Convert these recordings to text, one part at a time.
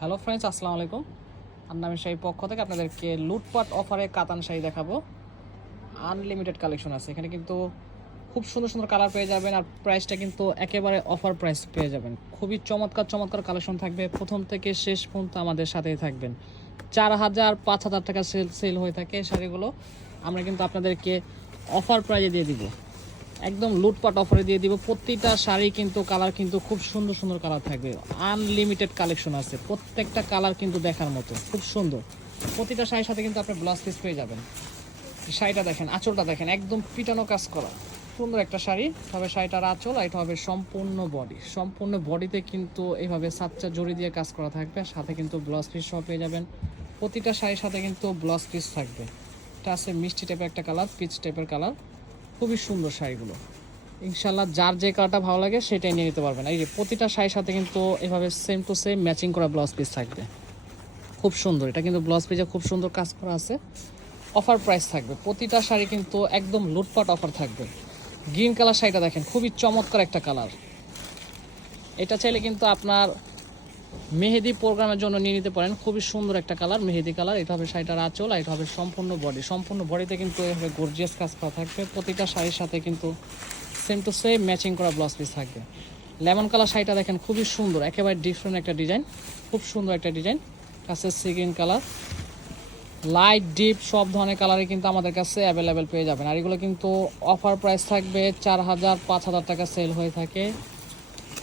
Hello friends আসসালামু আলাইকুম আন্নামি শাড়ির পক্ষ থেকে আপনাদেরকে লুটপাট অফারে কাতান শাড়ি দেখাবো। আনলিমিটেড কালেকশন আছে। এখানে কিন্তু খুব সুন্দর সুন্দর কালার পেয়ে যাবেন আর প্রাইসটা কিন্তু একেবারে অফার প্রাইস পেয়ে যাবেন। খুবই চমৎকার চমৎকার কালেকশন থাকবে। প্রথম থেকে শেষ পর্যন্ত আমাদের সাথেই থাকবেন। চার হাজার পাঁচ হাজার টাকা সেল সেল হয়ে থাকে শাড়িগুলো। আমরা কিন্তু আপনাদেরকে অফার প্রাইজে দিয়ে দিব। একদম লুটপাট অফারে দিয়ে দিব। প্রতিটা শাড়ি কিন্তু কালার কিন্তু খুব সুন্দর সুন্দর কালার থাকবে। আনলিমিটেড কালেকশন আছে। প্রত্যেকটা কালার কিন্তু দেখার মতো। খুব সুন্দর। প্রতিটা শাড়ির সাথে কিন্তু আপনি ব্লাউজ পিস পেয়ে যাবেন। শাড়িটা দেখেন, আঁচলটা দেখেন, একদম পিটানো কাজ করা। সুন্দর একটা শাড়ি। তবে শাড়িটার আঁচল আর এটা হবে সম্পূর্ণ বডি সম্পূর্ণ বডিতে কিন্তু এইভাবে সাতটা জড়ি দিয়ে কাজ করা থাকবে। সাথে কিন্তু ব্লাউজ পিস সহ পেয়ে যাবেন। প্রতিটা শাড়ির সাথে কিন্তু ব্লাউজ পিস থাকবে। এটা আছে মিষ্টি টাইপের একটা কালার পিচ টাইপের কালার খুবই সুন্দর শাড়িগুলো। ইনশাল্লাহ যার যে কালারটা ভালো লাগে সেটাই নিয়ে নিতে পারবেন। এই যে প্রতিটা শাড়ির সাথে কিন্তু এভাবে সেম টু সেম ম্যাচিং করা ব্লাউজ পিস থাকবে। খুব সুন্দর। এটা কিন্তু ব্লাউজ পিসে খুব সুন্দর কাজ করা আছে। অফার প্রাইস থাকবে। প্রতিটা শাড়ি কিন্তু একদম লুটপাট অফার থাকবে। গ্রিন কালার শাড়িটা দেখেন, খুবই চমৎকার একটা কালার এটা চাইলে কিন্তু আপনার মেহেদি প্রোগ্রামের জন্য নিয়ে নিতে পারেন। খুবই সুন্দর একটা কালার, মেহেদি কালার। এটা হবে শাড়িটার আঁচল আর এটা হবে সম্পূর্ণ বডি সম্পূর্ণ বডিতে কিন্তু এভাবে গর্জিয়াস কাজ করা থাকবে। প্রতিটা শাড়ির সাথে কিন্তু সেম টু সেম ম্যাচিং করা ব্লাউজ পিস থাকবে। লেমন কালার শাড়িটা দেখেন খুবই সুন্দর, একেবারে ডিফারেন্ট একটা ডিজাইন খুব সুন্দর একটা ডিজাইন কাছে সিগিন কালার লাইট ডিপ সব ধরনের কালারই কিন্তু আমাদের কাছে অ্যাভেলেবেল পেয়ে যাবেন। আর এগুলো কিন্তু অফার প্রাইস থাকবে চার হাজার পাঁচ হাজার টাকা সেল হয়ে থাকে।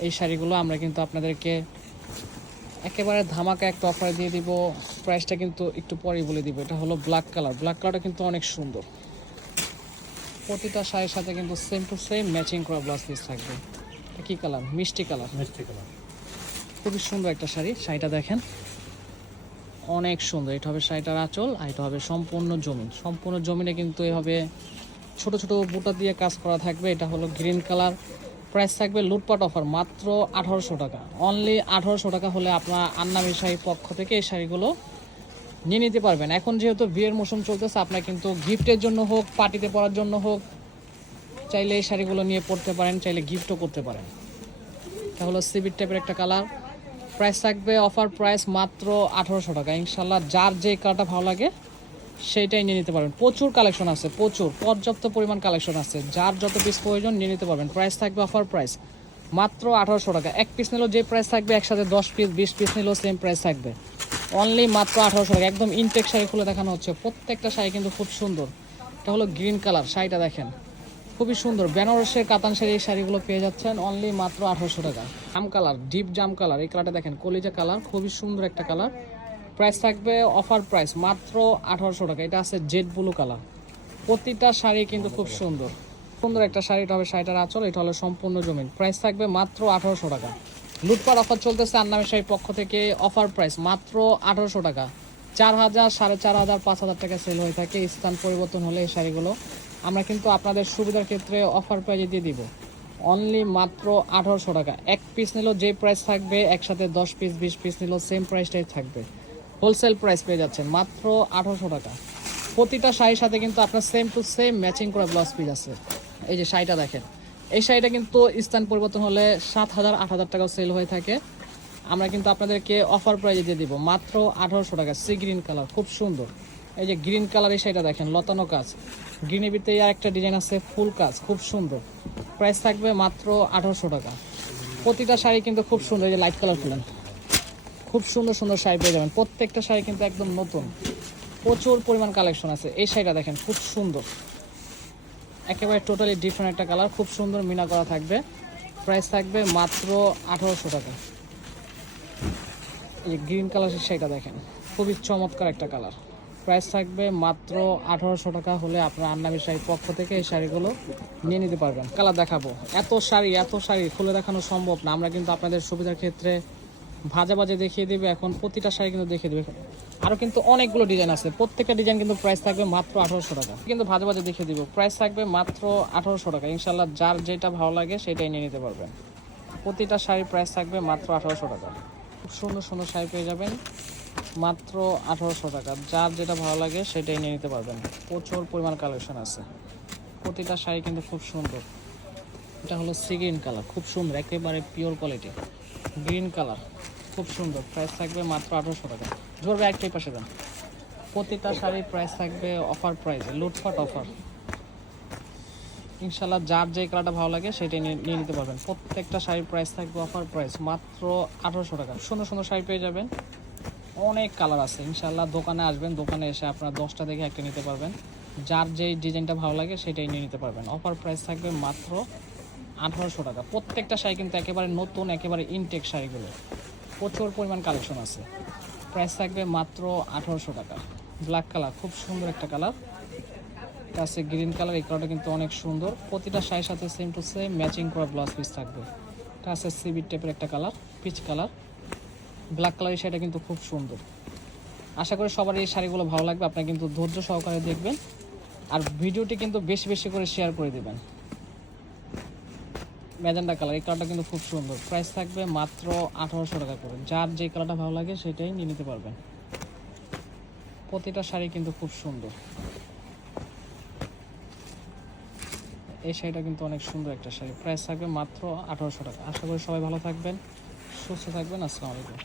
এই শাড়িগুলো আমরা কিন্তু আপনাদেরকে একেবারে ধামাকা একটা অফার দিয়ে দিব। প্রাইসটা কিন্তু একটু পরেই বলে দিব। এটা হলো ব্ল্যাক কালার ব্ল্যাক কালারটা কিন্তু অনেক সুন্দর। প্রতিটা শাড়ির সাথে কিন্তু সেম টু সেম ম্যাচিং করা ব্লাউজ পিস থাকবে। এটা কি কালার মিষ্টি কালার মিষ্টি কালার খুবই সুন্দর একটা শাড়ি। শাড়িটা দেখেন। অনেক সুন্দর। এটা হবে শাড়িটার আঁচল আর এটা হবে সম্পূর্ণ জমিন। সম্পূর্ণ জমিনে কিন্তু এভাবে ছোট ছোট বুটা দিয়ে কাজ করা থাকবে। এটা হলো গ্রিন কালার প্রাইস থাকবে লুটপাট অফার, মাত্র আঠারোশো টাকা। অনলি আঠারোশো টাকা হলে আপনার আন্নামি শাড়ির পক্ষ থেকে এই শাড়িগুলো নিয়ে নিতে পারবেন। এখন যেহেতু বিয়ের মৌসুম চলতেছে, আপনার কিন্তু গিফটের জন্য হোক পার্টিতে পরার জন্য হোক, চাইলে এই শাড়িগুলো নিয়ে পড়তে পারেন, চাইলে গিফটও করতে পারেন। এটা হলো সিবির টাইপের একটা কালার প্রাইস থাকবে অফার প্রাইস মাত্র আঠারোশো টাকা। ইনশাল্লাহ যার যে কালারটা ভালো লাগে সেইটাই নিয়ে নিতে পারবেন। প্রচুর কালেকশন আছে, প্রচুর। পর্যাপ্ত পরিমাণ কালেকশন আছে। যার যত পিস প্রয়োজন নিয়ে নিতে পারবেন। প্রাইস থাকবে অফার প্রাইস মাত্র আঠারোশো টাকা। এক পিস নিলেও যে প্রাইস থাকবে একসাথে দশ পিস বিশ পিস নিলেও সেম প্রাইস থাকবে। অনলি মাত্র আঠারোশো টাকা। একদম ইনটেক শাড়ি খুলে দেখানো হচ্ছে। প্রত্যেকটা শাড়ি কিন্তু খুব সুন্দর। এটা হলো গ্রিন কালার শাড়িটা দেখেন। খুবই সুন্দর। বেনারসের কাতান শাড়ি এই শাড়িগুলো পেয়ে যাচ্ছেন অনলি মাত্র আঠারোশো টাকা। জাম কালার ডিপ জাম কালার এই কালারটা দেখেন, কলিজা কালার খুবই সুন্দর একটা কালার প্রাইস থাকবে অফার প্রাইস মাত্র আঠারোশো টাকা। এটা আছে জেড ব্লু কালার প্রতিটা শাড়ি কিন্তু খুব সুন্দর। সুন্দর একটা শাড়ি, এটা হবে শাড়িটার আঁচল, এটা হলো সম্পূর্ণ জমিন। প্রাইস থাকবে মাত্র আঠারোশো টাকা। লুটপাট অফার চলতেছে আন্নামি শাড়ির পক্ষ থেকে অফার প্রাইস মাত্র আঠারোশো টাকা। চার হাজার, সাড়ে চার হাজার, পাঁচ হাজার টাকা সেল হয়ে থাকে স্থান পরিবর্তন হলে এই শাড়িগুলো। আমরা কিন্তু আপনাদের সুবিধার ক্ষেত্রে অফার প্রাইজে দিয়ে দিব। অনলি মাত্র আঠারোশো টাকা। এক পিস নিলেও যে প্রাইস থাকবে, একসাথে দশ পিস বিশ পিস নিলেও সেম প্রাইসটাই থাকবে। হোলসেল প্রাইস পেয়ে যাচ্ছেন মাত্র আঠারোশো টাকা। প্রতিটা শাড়ির সাথে কিন্তু আপনার সেম টু সেম ম্যাচিং করা ব্লাউজ পিস আছে। এই যে শাড়িটা দেখেন, এই শাড়িটা কিন্তু স্থান পরিবর্তন হলে সাত হাজার, আট হাজার টাকাও সেল হয়ে থাকে। আমরা কিন্তু আপনাদেরকে অফার প্রাইজে দিয়ে দিব মাত্র আঠারোশো টাকা সি গ্রিন কালার খুব সুন্দর। এই যে গ্রিন কালার এই শাড়িটা দেখেন, লতানো কাজ। গ্রিনের ভিতরে আর একটা ডিজাইন আছে, ফুল কাজ, খুব সুন্দর। প্রাইস থাকবে মাত্র আঠারোশো টাকা। প্রতিটা শাড়ি কিন্তু খুব সুন্দর, এই যে লাইট কালার ফুলেন খুব সুন্দর সুন্দর শাড়ি পেয়ে যাবেন। প্রত্যেকটা শাড়ি কিন্তু একদম নতুন। প্রচুর পরিমাণ কালেকশন আছে। এই শাড়িটা দেখেন, খুব সুন্দর। একেবারে টোটালি ডিফারেন্ট একটা কালার খুব সুন্দর মিনা করা থাকবে। প্রাইস থাকবে মাত্র আঠারোশো টাকা। এই গ্রিন কালার শাড়িটা দেখেন, খুবই চমৎকার একটা কালার প্রাইস থাকবে মাত্র আঠারোশো টাকা হলে আপনার আন্নামি শাড়ির পক্ষ থেকে এই শাড়িগুলো নিয়ে নিতে পারবেন। কালার দেখাবো। এত শাড়ি এত শাড়ি খুলে দেখানো সম্ভব না। আমরা কিন্তু আপনাদের সুবিধার ক্ষেত্রে ভাজা ভাজা দেখিয়ে দেবে, এখন প্রতিটা শাড়ি কিন্তু দেখিয়ে দেবে। আরও কিন্তু অনেকগুলো ডিজাইন আছে। প্রত্যেকটা ডিজাইন কিন্তু প্রাইস থাকবে মাত্র আঠারোশো টাকা। কিন্তু ভাজা ভাজা দেখিয়ে দিব। প্রাইস থাকবে মাত্র আঠারোশো টাকা। ইনশাল্লাহ যার যেটা ভালো লাগে সেটাই নিয়ে নিতে পারবেন। প্রতিটা শাড়ির প্রাইস থাকবে মাত্র আঠারোশো টাকা। খুব সুন্দর সুন্দর শাড়ি পেয়ে যাবেন। মাত্র আঠারোশো টাকা। যার যেটা ভালো লাগে সেটাই নিয়ে নিতে পারবেন। প্রচুর পরিমাণ কালেকশন আছে। প্রতিটা শাড়ি কিন্তু খুব সুন্দর। এটা হলো সি গ্রিন কালার খুব সুন্দর, একেবারে পিওর কোয়ালিটি গ্রিন কালার খুব সুন্দর। প্রাইস থাকবে মাত্র আঠারোশো টাকা। ধরবে একটাই পাশে দেন। প্রতিটা শাড়ির প্রাইস থাকবে অফার প্রাইসে লুটফাট অফার ইনশাল্লাহ যার যে কালারটা ভালো লাগে সেটাই নিয়ে নিয়ে নিতে পারবেন। প্রত্যেকটা শাড়ির প্রাইস থাকবে অফার প্রাইস মাত্র আঠারোশো টাকা। সুন্দর সুন্দর শাড়ি পেয়ে যাবেন। অনেক কালার আছে। ইনশাল্লাহ দোকানে আসবেন, দোকানে এসে আপনারা দশটা দেখে একটা নিতে পারবেন। যার যেই ডিজাইনটা ভালো লাগে সেটাই নিয়ে নিতে পারবেন। অফার প্রাইস থাকবে মাত্র আঠারোশো টাকা। প্রত্যেকটা শাড়ি কিন্তু একেবারে নতুন, একেবারে ইনটেক শাড়িগুলো। প্রচুর পরিমাণ কালেকশন আছে। প্রাইস থাকবে মাত্র আঠারোশো টাকা। ব্ল্যাক কালার খুব সুন্দর একটা কালার আছে গ্রিন কালার এই কালারটা কিন্তু অনেক সুন্দর। প্রতিটা শাড়ির সাথে সেম টু সেম ম্যাচিং করা ব্লাউজ পিস থাকবে। এটা আছে সিবির টাইপের একটা কালার পিচ কালার ব্ল্যাক কালারের শাড়িটা কিন্তু খুব সুন্দর। আশা করি সবার এই শাড়িগুলো ভালো লাগবে। আপনারা কিন্তু ধৈর্য সহকারে দেখবেন। আর ভিডিওটি কিন্তু বেশি বেশি করে শেয়ার করে দেবেন। Magenta colour. এই কালারটা কিন্তু খুব সুন্দর। প্রাইস থাকবে মাত্র আঠারোশো টাকা করে। যার যে কালারটা ভালো লাগে সেটাই নিয়ে নিতে পারবেন। প্রতিটা শাড়ি কিন্তু খুব সুন্দর। এই শাড়িটা কিন্তু অনেক সুন্দর একটা শাড়ি। প্রাইস থাকবে মাত্র আঠারোশো টাকা। আশা করি সবাই ভালো থাকবেন, সুস্থ থাকবেন। আসসালামু আলাইকুম।